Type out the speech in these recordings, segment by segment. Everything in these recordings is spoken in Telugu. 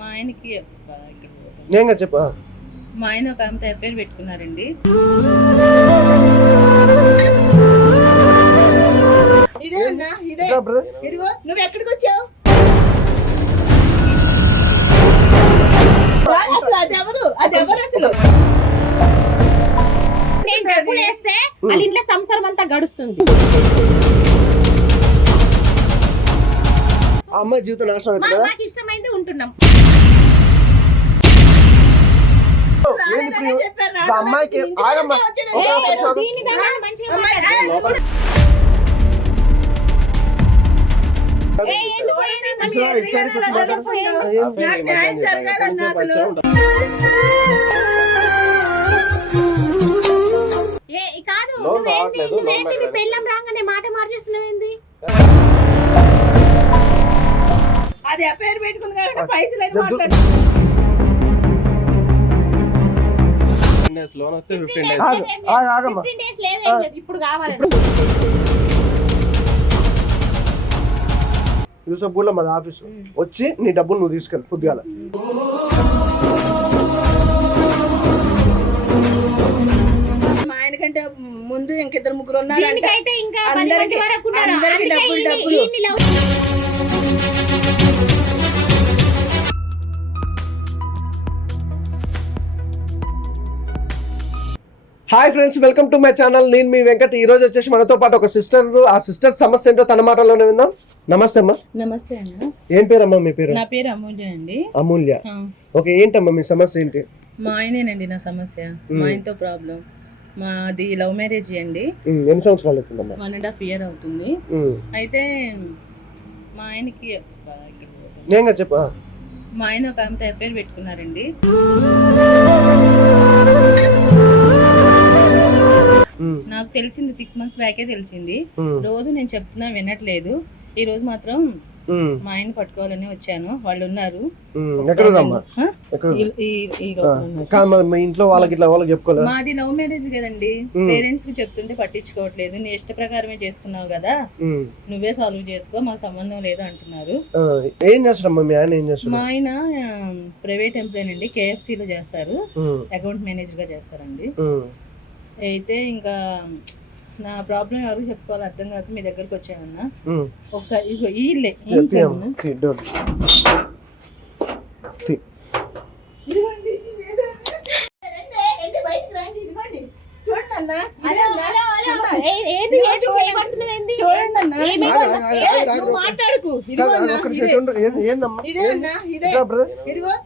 మా ఆయనకి నేను చెప్పు. మా ఆయన ఒక ఆమెతో ఎఫ్ఐఆర్ పెట్టుకున్నారండి. నువ్వు ఎక్కడికి వచ్చావు? నేను డబ్బులు వేస్తే వాళ్ళ ఇంట్లో సంసారం అంతా గడుస్తుంది. అమ్మాయి జీవితం నాశనం అవుతుంది. మాకు ఇష్టమైంది ఉంటున్నాం. అమ్మాయికి ఆగమ్మా కాదు, పెళ్ళం రాగానే మాట మార్చేస్తున్నావేంది? అది ఎఫ్ఐఆర్ పెట్టుకుంది కాబట్టి పైసలు మాట్లాడు. లోన్ వస్తే 15 days లేదు, ఇప్పుడు కావాలండి. యూసఫ్పూర్లో మాది ఆఫీసు. వచ్చి నీ డబ్బులు నువ్వు తీసుకెళ్ళి పొద్దుగాల. మా ఆయన కంటే ముందు ఇంకిద్దరు ముగ్గురు ఉన్నారు. దీనికైతే ఇంకా 10 మంది వరకు ఉన్నారు. Hi friends, welcome to my channel. నేను మీ వెంకట్. ఈ రోజు వచ్చేసి మనతో పాటు ఒక సిస్టర్. ఆ సిస్టర్ సమస్య ఏంటో తన మాటల్లోనే విందాం. నమస్తే అమ్మా. నమస్తే అన్న. ఏం పేరమ్మా మీ పేరు? నా పేరు అమూల్య అండి. అమూల్య. ఓకే, ఏంటమ్మా మీ సమస్య ఏంటి? మా ఆయనేనండి నా సమస్య. మా ఆయనతో ప్రాబ్లం. మాది లవ్ మ్యారేజ్ అండి. ఎన్ని సంవత్సరాలు అవుతుందమ్మా? 1.5 years అవుతుంది. అయితే మా ఆయనకి నేను చెప్పు. మా ఆయన ఒక ఆమెతో ఎఫ్ఐఆర్ పెట్టుకున్నారండి. నాకు తెలిసింది 6 months బ్యాకే తెలిసింది. రోజు నేను చెప్తున్నా వినట్లేదు. ఈ రోజు మాత్రం మా ఆయన పట్టుకోవాలని వచ్చాను. వాళ్ళు ఉన్నారు. మాది లవ్ మ్యారేజ్ కదండి. పేరెంట్స్ కి చెప్తుంటే పట్టించుకోవట్లేదు. నీ ఇష్ట ప్రకారమే చేసుకున్నావు కదా, నువ్వే సాల్వ్ చేసుకో, మాకు సంబంధం లేదు అంటున్నారు. ఏం చేస్తారమ్మా మీ ఆయన? ఏం చేస్తారు? మా ఆయన ప్రైవేట్ ఎంప్లాయీ అండి. KFC లో చేస్తారు. అకౌంట్ మేనేజర్ గా చేస్తారండి. అయితే ఇంకా నా ప్రాబ్లం ఎవరు చెప్పుకోవాలి అర్థం కాక మీ దగ్గరకు వచ్చానన్నా. ఒకసారి వీళ్ళే మాట్లాడుకు.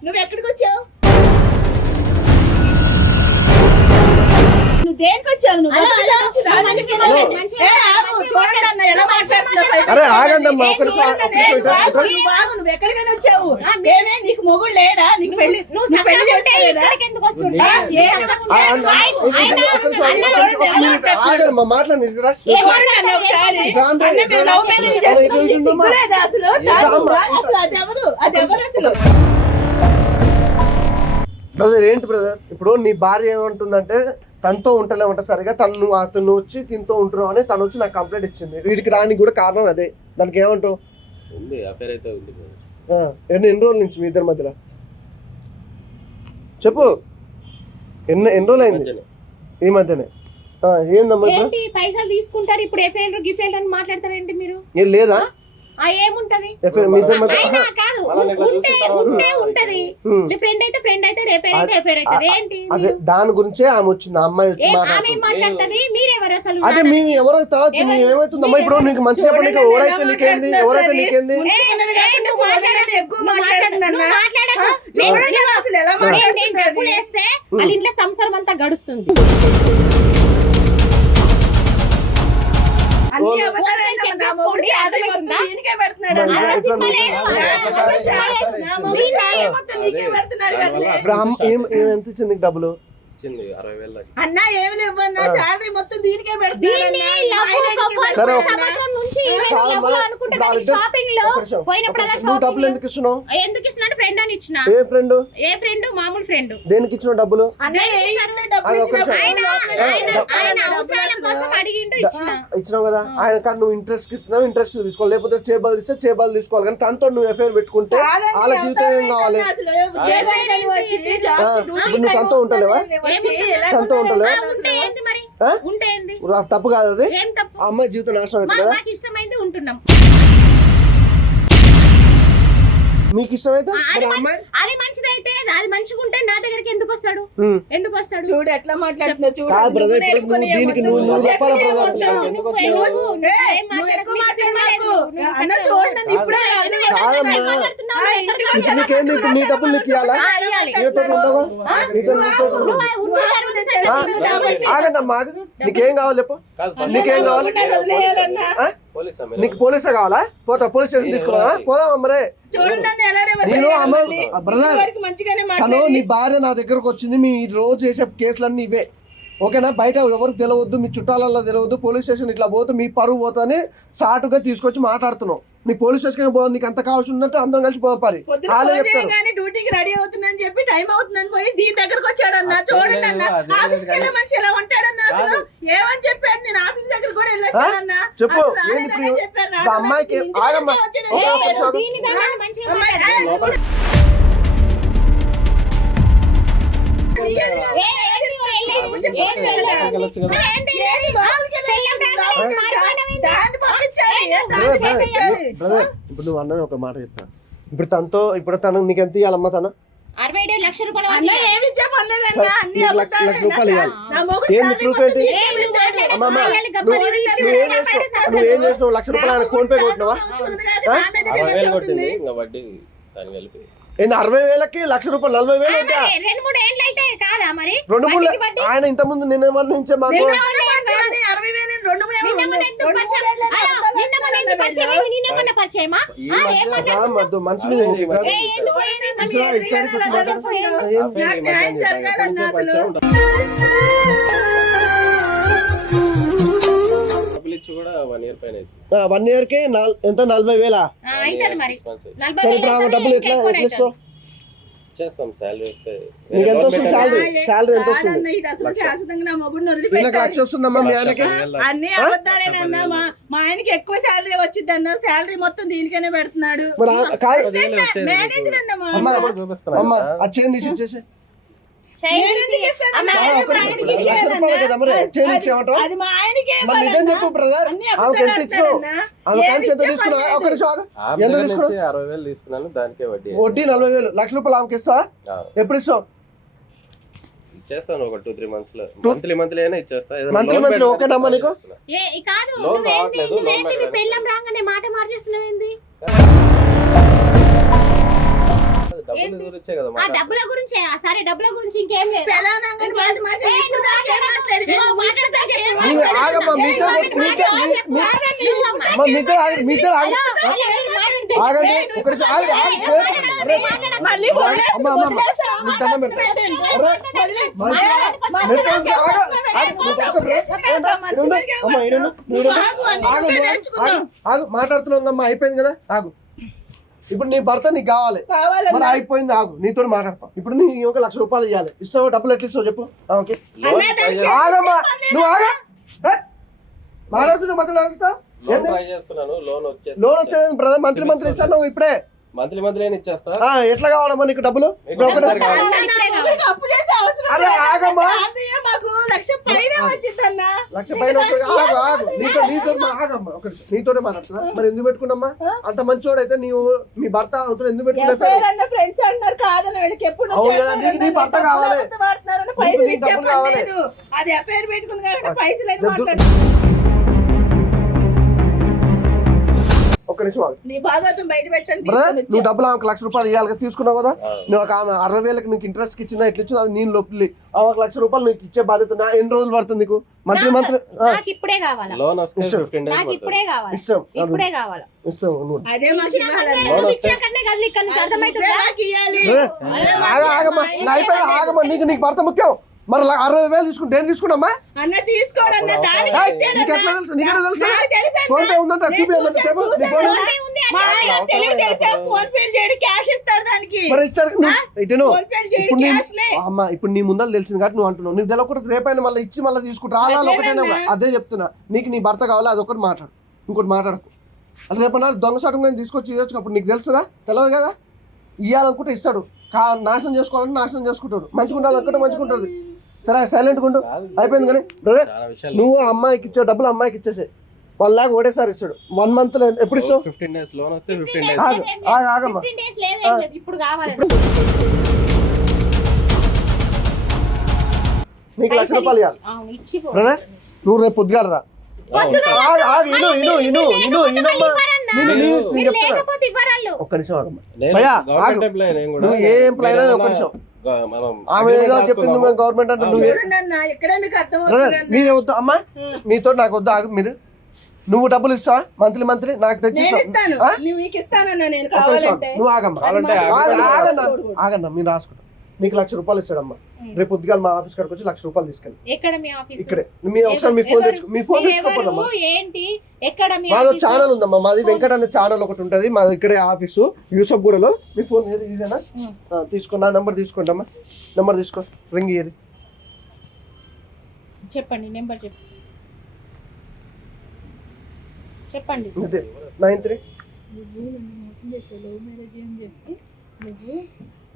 నువ్వు ఎక్కడికి వచ్చావు? నువ్వు దేనికి వచ్చావు? నువ్వు ఎక్కడికైనా వచ్చావు? ఏమే నీకు మొగుడు లేడా? నీకు పెళ్లి బ్రదర్ ఏంటి బ్రదర్? ఇప్పుడు నీ భార్య ఏమంటుందంటే తనతో ఉంటలేమంట సరిగా, అతను వచ్చి తినతో ఉంటున్నావు అని తను వచ్చి నాకు కంప్లైంట్ ఇచ్చింది. వీడికి రానికి కూడా కారణం అదే. దానికి ఏమంటావు? ఎన్ని రోజుల నుంచి మీ ఇద్దరి మధ్యలో చెప్పు. ఎన్ని రోజులు అయింది? ఈ మధ్యనే. ఏందమ్మా పైసలు తీసుకుంటారు ఇప్పుడు? ఎఫ్ఐఆర్ గిఫ్ఐఆర్ అని మాట్లాడతారేంటి మీరు? ఏం లేదా? ఏముంటది? దాని గురించే ఆమె వచ్చింది. అమ్మాయి వచ్చి మాట్లాడుతుంది. మీరెవరు అసలు? అదే మేము ఎవరో తర్వాత ఏమవుతుందమ్మా? ఇప్పుడు నీకు మంచిగా ఎవరైతే నీకేంది, ఎవరైతే నీకేంది? డబ్బులు వేస్తే వాళ్ళ ఇంట్లో సంసారం అంతా గడుస్తుంది. ఎంత ఇచ్చింది డబ్బులు? అన్నా ఏమి లేవన్నా, సాలరీ మొత్తం దీనికే పెడుతున్నాడు. డబ్బులు ఎందుకు ఇస్తున్నావు? ఎందుకు ఇస్తున్నాడు? ఫ్రెండ్ అని ఇచ్చిన. ఏ ఫ్రెండ్? ఏ ఫ్రెండ్? మామూలు ఫ్రెండ్. దేనికి ఇచ్చిన డబ్బులు? అది ఒక్క నిమిషం. ఆయన అవసరాల కోసం అడిగిండు ఇచ్చినావు కదా ఆయన కానీ నువ్వు ఇంట్రెస్ట్ ఇస్తున్నావు ఇంట్రెస్ట్ తీసుకోవాలి లేకపోతే చేబాలు ఇస్తే చేబాలు తీసుకోవాలి కానీ తనతో నువ్వు ఎఫ్ఐఆర్ పెట్టుకుంటే వాళ్ళ జీవితం ఏం కావాలి నువ్వు తనతో ఉంటలేవా తనతో ఉంటలేవా తప్పు కాదు అది ఆ అమ్మాయి జీవితం నాశనం అవుతుంది కదా ఇష్టమైంది ఉంటున్నాం మీకు ఇష్టమైతే మరి అమ్మాయి అది మంచిదైతే అది మంచిగా ఉంటే నా దగ్గరికి ఎందుకు వస్తాడు చూడు ఎట్లా మాట్లాడుతున్నా చూడు కాదు బ్రదర్ ఇప్పుడు నువ్వు దీనికి నువ్వు చెప్పాలా బ్రదర్ నీకేంది ఇప్పుడు నీ డబ్బులు నీకు ఇవ్వాలా నీతో ఉండవా ఆగండమ్మా నీకేం కావాలి చెప్పు నీకేం కావాలి నీకు పోలీసే కావాలా పోతా పోలీస్ స్టేషన్ తీసుకోవాలా పోదామా మరే నేను అమ్మ బ్రదర్ తను నీ భార్య నా దగ్గరకు వచ్చింది మీ రోజు చేసే కేసులన్నీ ఇవే ఓకేనా బయట ఎవరికి తెలియవద్దు మీ చుట్టాలలో తెలియవద్దు పోలీస్ స్టేషన్ ఇట్లా పోతే మీ పరువు పోతానే చాటుగా తీసుకొచ్చి మాట్లాడుతున్నావు నీ పోలీస్ స్టేషన్ పోదు నీకు అంత కావాల్సి ఉన్నట్టు అందరం కలిసి పోపాలి వాళ్ళే చెప్తారు డ్యూటీకి రెడీ అవుతుందని చెప్పి టైం అవుతుందని పోయి దీని దగ్గరకు వచ్చాడన్నా చూడండి అన్న ఆఫీస్కి వెళ్ళే మనిషి ఎలా ఉంటాడన్నా అసలు ఏమని చెప్పాడు నేను ఆఫీస్ దగ్గర కూడా వెళ్ళొచ్చానన్నా చెప్పు ఏంది ఇప్పుడు అమ్మాయికి ఆగమ్మా ఇప్పుడు నువ్వు అన్నది ఒక మాట చెప్తా ఇప్పుడు తనతో ఇప్పుడు తను నీకు ఎంత ఇవ్వాలమ్మా తను 67 లక్షల రూపాయలు లక్ష రూపాయలు ఇవ్వాలి ఏంది ప్రూఫ్ ఏంటి అమ్మమ్మ నువ్వేం చేసినావు లక్ష రూపాయలు ఆయన ఫోన్ పే కొట్టినావా ఏంది 60,000కి లక్ష రూపాయలు 40,000 2-3 ఏళ్ళు అయితే కాదా మరి 2-3 ఆయన ఇంత ముందు నిన్న నుంచే మాకు మంచి కూడా 1 year పైన 1 year కి ఎంత 40,000 డబ్బులు ఎట్లా ఇస్తావు చేస్తాం సాలరీ వస్తే నీకు ఎంత వస్తుంది సాలరీ ఎంత వస్తుంది వీళ్ళకి లక్ష వస్తుందమ్మా మీ ఆయనకి అన్ని అబద్ధాలేనన్నా మా ఆయనకి ఎక్కువ శాలరీ వచ్చింది అన్న శాలరీ మొత్తం దీనికనే పెడుతున్నాడు మేనేజర్ అన్నమా అమ్మ ఆ చైన్ తీసి ఇచ్చేసి అది మా ఆయనకే నిజం చెప్పు బ్రదర్ ఆమెకి ఎంత ఇచ్చినావు ఆమె కాంచి ఎంత తీసుకున్నావు ఒక నిమిషం ఎంత తీసుకున్నావు 60,000 తీసుకున్నాను దానికే వడ్డీ 40,000 లక్ష రూపాయలు ఆమెకి ఇస్తావా ఎప్పుడు ఇస్తావు ఇచ్చేస్తాను ఒక 2-3 months లో మంత్లీ అయినా ఇచ్చేస్తా మంత్లీ ఓకేనమ్మా నీకు లోన్ రావట్లేదు పెళ్ళం రాగానే మాట మార్చేస్తున్నావేంది డబ్బులు గురించే కదా డబ్బుల గురించే సరే డబ్బుల గురించి ఇంకేం లేదు ఆగండి ఒక నిమిషం మాట్లాడుతున్నావు అయిపోయింది కదా ఆగు ఇప్పుడు నీ భర్త నీకు కావాలి మరి అయిపోయింది ఆగు నీతో మాట్లాడతాం ఇప్పుడు నీ 1 లక్ష రూపాయలు ఇవ్వాలి ఇస్తావు డబ్బులు ఎట్లా ఇస్తావు చెప్పు ఆగమ్మా నువ్వు ఆగా మాట్లాడుతున్నావు మధ్యలో లోన్ వచ్చేది బ్రదర్ మంత్లీ ఇస్తాను ఇప్పుడే మంత్లీ ఇచ్చేస్తా ఎట్లా కావాలమ్మా నీకు డబ్బులు అరే ఆగమ్మా లక్ష పైన ఆగమ్మా నీతోనే మాట్లాడుతున్నా మరి ఎందుకు పెట్టుకున్నామ్మా అంత మంచోడు అయితే నీవు మీ భర్త అవుతుంది ఎందుకు పెట్టుకున్నా ఫ్రెండ్స్ అంటున్నారు కాదని వీళ్ళకి ఎప్పుడు నీ భర్త కావాలి పైసలు కావాలి అది అఫైర్ పెట్టుకుంది కాబట్టి పైసలు ఒక్క నిమిషం నీ భాగవతం బయట పెట్టండి నువ్వు డబ్బులు 1 లక్ష రూపాయలు ఇవ్వాలి తీసుకున్నావు కదా నువ్వు ఒక 60,000 నీకు ఇంట్రెస్ట్ ఇచ్చిందా ఎట్లా ఇచ్చిందా నేను లొప్పి 1 లక్ష రూపాయలు నీకు ఇచ్చే బాధ్యత ఎన్ని రోజులు పడుతుంది నీకు మంత్లీ ఇప్పుడే కావాలి లోన్ వస్తే 15 days ఇప్పుడే కావాలి ఇస్తాం ఇప్పుడే కావాలి ఇస్తాం అదే ఆగమ్మా అయిపోయింది ఆగమ్మా నీకు భర్త ముఖ్యం మరి 60,000 తీసుకుని దేని తీసుకున్నామ్మా? అన్న తీసుకోడన్నా దానికి ఏయ్, ఇచ్చాడన్నా. నీకెట్లా తెలుసు? నీకెట్లా తెలుసు? నాకు తెలుసన్నా. ఫోన్ పే ఉందంట, నేను చూపియమంటే చూసాను, చెప్పు. నీ చూసాను. ఫోన్ మా ఆయన తెలివి తెలుసా? ఫోన్ పే చేయడు, క్యాష్ ఇస్తాడు దానికి. మరి ఇస్తారు ఇటు ఫోన్ పే చేయడు, ఇప్పుడు క్యాష్ లే. అమ్మా ఇప్పుడు నీ ముందర తెలిసింది కాబట్టి నువ్వు అంటున్నావు. నీకు తెలవకూడదు, రేపైనా మళ్ళీ ఇచ్చి మళ్ళీ తీసుకుంటా ఒకటైనా అదేనన్నా. అదే చెప్తున్నా. నీకు నీ భర్త కావాలా అదొకటి మాట్లాడు, ఇంకోటి మాట్లాడకు. అంటే రేపన్నా దొంగ సాటు నేను తీసుకొచ్చి ఇవ్వచ్చు. అప్పుడు నీకు తెలుసుదా? తెలియదు కదా. ఇవ్వాలనుకుంటే ఇస్తాడు, నాశనం చేసుకోవాలంటే నాశనం చేసుకుంటాడు, మంచిగా ఉండాలనుకుంటే మంచిగా ఉంటుంది. సరే సైలెంట్గా ఉండు, అయిపోయింది. కానీ బ్రదర్ చాలా విషయాలు నువ్వు అమ్మాయికి ఇచ్చే డబ్బులు అమ్మాయికి ఇచ్చేసే. 1 lakh ఒకటేసారి ఇస్తాడు. 1 month ఎప్పుడు ఇస్తావు? 15 days లోన్ వస్తే 15 days ఆగమ్మా. 15 days లేదు, ఏం లేదు. ఇప్పుడు కావాలండి. నీకు 1,00,000 రూపాయలు ఇవ్వాలి అవును, ఇచ్చిపో. బ్రదర్. నువ్వు రేపు పొద్దుగాల రా. లేకపోతే ఇవ్వరాళ్ళు. ఒక్క నిమిషం ఆగమ్మా. నేను భయ్యా, గవర్నమెంట్ ఆగు. ఎంప్లాయీ నేను కూడా. నువ్వు ఏ ఎంప్లాయ్ అయినా ఒక్క నిమిషం. మనం ఆమె ఏదో agreement చెప్పింది రాసుకున్నాము. గవర్నమెంట్ అంటే నువ్వు చూడండి అన్న, ఇక్కడే మీకు బ్రదర్ అర్థమవుతుంది. మీరే వద్దు అమ్మా, మీతో నాకు వద్దు. ఆగు మీరు. నువ్వు డబ్బులు ఇస్తావా మంత్లీ నాకు తెచ్చి నేను ఇస్తావా? ఇస్తాను, ఆ? నువ్వు మీకు ఇస్తానన్నా నేను ఒక్క నిమిషం కావాలంటే. నువ్వు ఆగమ్మా. కావాలంటే ఆగన్నా ఆగన్నా మీరు రాసుకుంటా. నీకు 1,00,000 రూపాయలు ఇస్తాడమ్మా. రేపు పొద్దుగాల మా ఆఫీస్ కాడికి వచ్చి 1,00,000 రూపాయలు తీసుకెళ్ళి ఎక్కడ మీ ఆఫీస్? ఇక్కడే మీరు ఒకసారి మీ ఫోన్ తెచ్చుకో. మీ ఫోన్ తెచ్చుకోపోదమ్మా. ఏంటి ఎక్కడ మీ మాది ఆఫీసు? ఛానల్ ఉందమ్మా. మాది వెంకట అనే ఛానల్ ఒకటి ఉంటుంది. మాది ఇక్కడే ఆఫీసు యూసఫ్గూడలో. మీ ఫోన్ ఇదేనా? తీసుకో, నా నెంబర్ తీసుకోండి అమ్మా. నెంబర్ తీసుకో, రింగ్ ఇయ్యేది. చెప్పండి, నెంబర్ చెప్పండి. ఇదే 93. నువ్వు నన్ను మోసం చేసావు, లవ్ మ్యారేజ్ అని చెప్పి నువ్వు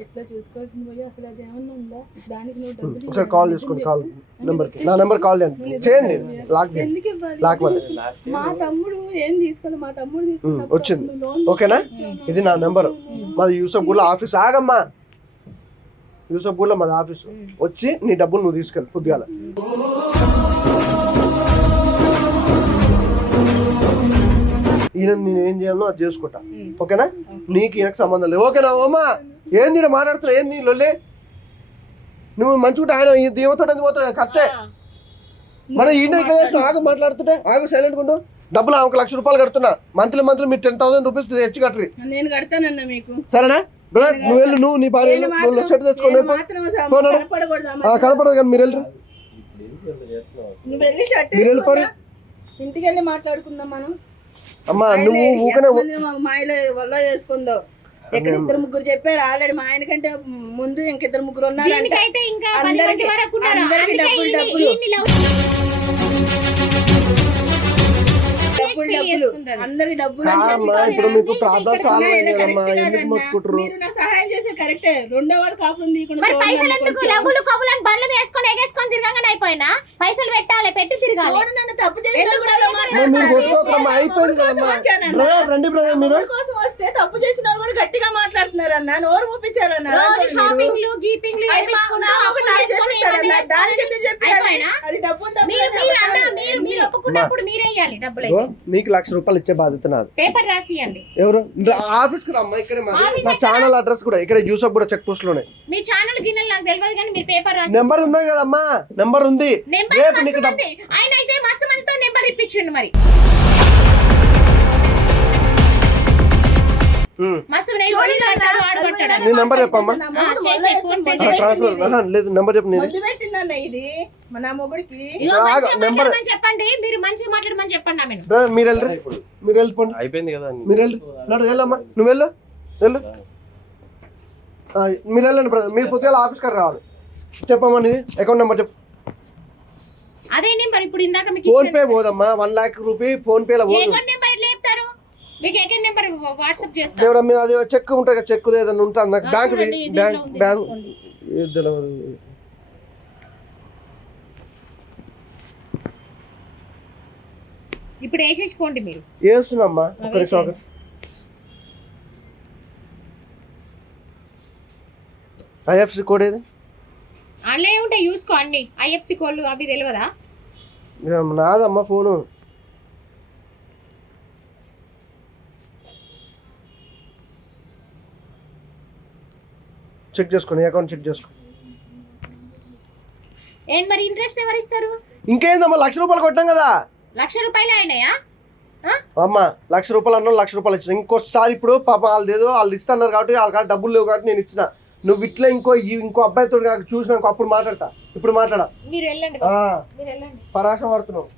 ఎట్లా చూసుకోవాల్సింది పోయి అసలు అది ఏమన్నా ఉందా? దానికి నువ్వు డబ్బులు ఒకసారి కాల్ చేసుకోండి. కాల్ నెంబర్కి నా నెంబర్ కాల్ చేయండి. లాక్ చేయండి. ఎందుకు ఇవ్వాలి? లాక్ వల్ల మా తమ్ముడు ఏం తీసుకోవాలి, మా తమ్ముడు వచ్చింది. ఓకేనా? ఇది నా నెంబర్. మాది యూసఫ్గూడలో ఆఫీస్. ఆగమ్మా, యూసఫ్గూడలో మాది ఆఫీస్. వచ్చి నీ డబ్బులు నువ్వు తీసుకెళ్ళి పొద్దుగాల. ఈయన నేను ఏం చేయాలో అది చేసుకుంటా. ఓకేనా? నీకు ఈయనకు సంబంధం లేదు. ఓకేనా? అమ్మా ఏంది మాట్లాడుతున్నా? ఏంది లొల్లి? నువ్వు మంచిగా ఆయన దేవతోడు పోతాడు కట్టే. మన ఈయన ఇట్లా చేసిన ఆగు మాట్లాడుతుంటే. ఆగు సైలెంట్గా ఉండు. డబ్బులు ఆమెకు 1,00,000 రూపాయలు కడుతున్నా. మంత్లీ మీరు 10,000 రూపీస్ తెచ్చి కట్టరి. నేను కడతానన్నా మీకు. సరేనా బ్రదర్? నువ్వు వెళ్ళు, నువ్వు నీ భార్య వెళ్ళు. నువ్వు షర్ట్ తెచ్చుకోండి. కనపడదు కానీ మీరు వెళ్ళరు. నువ్వు వెళ్ళి షర్ట్ మీరు వెళ్ళిపోరు. ఇంటికి వెళ్ళి మాట్లాడుకుందాం మనం. అమ్మా నువ్వు ఊకనే మా ఆయన వల్ల చేసుకుందో. ఎక్కడ 2-3 చెప్పారు ఆల్రెడీ. మా ఆయన కంటే ముందు ఇంకిద్దరు ముగ్గురు ఉన్నారు. అందరికీ అందరి డబ్బులు కాదమ్మా, ఇప్పుడు మీకు ప్రాబ్లమ్ సాల్వ్ అయ్యింది కదమ్మా. ఎందుకు మొత్తుకుంటారు? మీరు నా సహాయం చేసే కరెక్టే. రెండో వాడు కాపురం తీయకుండా మరి పైసలు ఎందుకు లవ్వులు కబులని బండ్లు వేసుకొని ఎగేసుకొని తిరగంగానే అయిపోయినా? పైసలు పెట్టాలి, పెట్టి తిరగాలి. చూడు నన్ను తప్పు చేసిన కూడా అలా అమ్మా, మాట్లాడతారు. మీరు కొట్టుకోకరమ్మా, అయిపోయింది కదమ్మా. బ్రదర్ రండి బ్రదర్. మీరు ఎవరి కోసం వస్తే తప్పు చేసిన వాళ్ళు కూడా గట్టిగా మాట్లాడుతున్నారు అన్న. నోరు మూపించారన్న. రోజు షాపింగ్లు గీపింగ్లు వేయించుకుంటూ అప్పులు చేసుకొని ఇవన్నీ చేస్తారు. అయిపోయినా? అది డబ్బులు మీరు ఒప్పుకున్నప్పుడు మీరేయాలి డబ్బులు. ఇదిగో, నీకు 1,00,000 రూపాయలు ఇచ్చే బాధ్యత నాది. పేపర్ రాసియండి. ఎవరు? ఆఫీస్ కి రమ్మా. ఇక్కడే మాది. నా ఛానల్ అడ్రస్ కూడా ఇక్కడ యూసఫ్ కూడా చెక్ పోస్ట్ లోనే. మీ ఛానల్ గిన్నెలు నాకు తెలియదు కానీ మీరు పేపర్ రాసి. నెంబర్ ఉన్నాయి కదమ్మా. నెంబర్ ఉంది. నెంబర్ రేపు నీకు మస్తు మంది. ఆయన అయితే మస్తు మందితో నెంబర్ ఇప్పించండి మరి. మస్తు నీ నెంబర్ చెప్పమ్మా. ట్రాన్స్ఫర్ లేదు. నెంబర్ చెప్పు. మందు పెట్టిందన్న ఇది నా మొగుడికి. నెంబర్ చెప్పండి, మీరు మంచిగా మాట్లాడమని చెప్పండి ఆమెను. బ్రదర్ మీరు వెళ్ళరు. మీరు వెళ్ళిపోండి. అయిపోయింది కదా. మీరు వెళ్ళు. నడు వెళ్ళమ్మా. నువ్వు వెళ్ళు. వెళ్ళు. మీరు వెళ్ళండి బ్రదర్. మీరు పొద్దుగా ఆఫీస్ కాడ రావాలి. చెప్పమ్మా నీది అకౌంట్ నెంబర్ చెప్పు. అదే నెంబర్ ఇప్పుడు ఇందాక మీకు ఫోన్ పే పోదమ్మా. 1 lakh రూపీ ఫోన్ పేలో పోదు. అకౌంట్ నెంబర్ ఎట్లా చెప్తారు? మీకు అకౌంట్ నెంబర్ వాట్సాప్ చేస్తాను. దేవుడా మీరు అది చెక్ ఉంటుంది కదా. చెక్ ఏదైనా ఉంటుంది నాకు. బ్యాంక్ బ్యాంక్ తెలియదు. ఇప్పుడు వేసేసుకోండి మీరు. వేస్తున్నామ్మా. ఒక్క నిమిషం. ఐఎఫ్సి కోడ్ ఏది? ఆన్లైన్ ఉంటాయి చూసుకో. అన్ని ఐఎఫ్సి కోడ్లు అవి తెలియదా? నాదమ్మా ఫోను. చెక్ చేసుకోండి. అకౌంట్ చెక్ చేసుకో. ఏం మరి ఇంట్రెస్ట్ ఎవరు ఇస్తారు? ఇంకేందమ్మా 1,00,000 రూపాయలు కొట్టాం కదా. 1,00,000 రూపాయలు అయినాయా? అమ్మా 1,00,000 రూపాయలు అన్నా 1,00,000 రూపాయలు ఇచ్చిన. ఇంకోసారి ఇప్పుడు పాప వాళ్ళు ఏదో వాళ్ళు ఇస్తున్నారు కాబట్టి వాళ్ళ కాడ డబ్బులు లేవు కాబట్టి నేను ఇచ్చిన. నువ్వు ఇట్లా ఇంకో అబ్బాయితో చూసినాక అప్పుడు మాట్లాడతా. ఇప్పుడు మాట్లాడా మీరు వెళ్ళండి మీరు వెళ్ళండి పరాశం పడుతున్నావు